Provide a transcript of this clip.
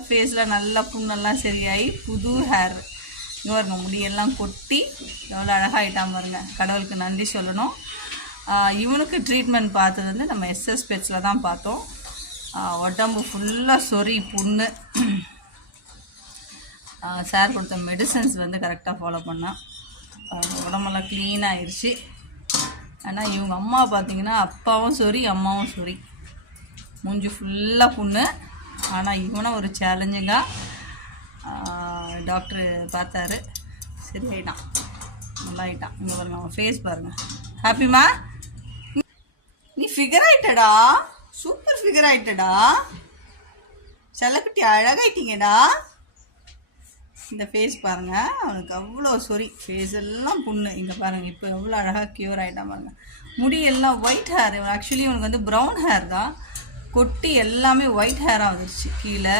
ஃபேஸில் நல்லா புண்ணெல்லாம் சரியாகி புது ஹேர். இங்கே பாருங்க, முடியெல்லாம் கொட்டி எவ்வளோ அழகாகிட்டான் பாருங்க. கடவுளுக்கு நன்றி சொல்லணும். இவனுக்கு ட்ரீட்மெண்ட் பார்த்தது வந்து நம்ம எஸ்எஸ் பெட்ஸில் தான் பார்த்தோம். உடம்பு ஃபுல்லாக சொறி புண்ணு. சார் கொடுத்த மெடிசன்ஸ் வந்து கரெக்டாக ஃபாலோ பண்ணால் உடம்பெல்லாம் க்ளீனாக ஆயிடுச்சு. ஆனால் இவங்க அம்மா பார்த்திங்கன்னா அப்பாவும் சொறி அம்மாவும் சொறி, மூஞ்சி ஃபுல்லாக புண்ணு. ஆனால் இவனை ஒரு சேலஞ்சிங்காக டாக்டரு பார்த்தாரு, சரி ஆகிட்டான், நல்லா ஆகிட்டான். இங்கே பாருங்க, அவன் ஃபேஸ் பாருங்கள். ஹாப்பிமா, நீ ஃபிகர் ஆகிட்டடா, சூப்பர் ஃபிகர் ஆகிட்டடா, செல்லக்குட்டி அழகாயிட்டீங்கடா. இந்த ஃபேஸ் பாருங்கள், அவனுக்கு அவ்வளோ சொறி, ஃபேஸ் எல்லாம் புண்ணு. இங்கே பாருங்கள், இப்போ எவ்வளோ அழகாக க்யூர் ஆகிட்டான் பாருங்கள். முடியெல்லாம் ஒயிட் ஹேர். ஆக்சுவலி இவனுக்கு வந்து ப்ரௌன் ஹேர் தான், கொட்டி எல்லாமே ஒயிட் ஹேராக வந்துருச்சு கீழே.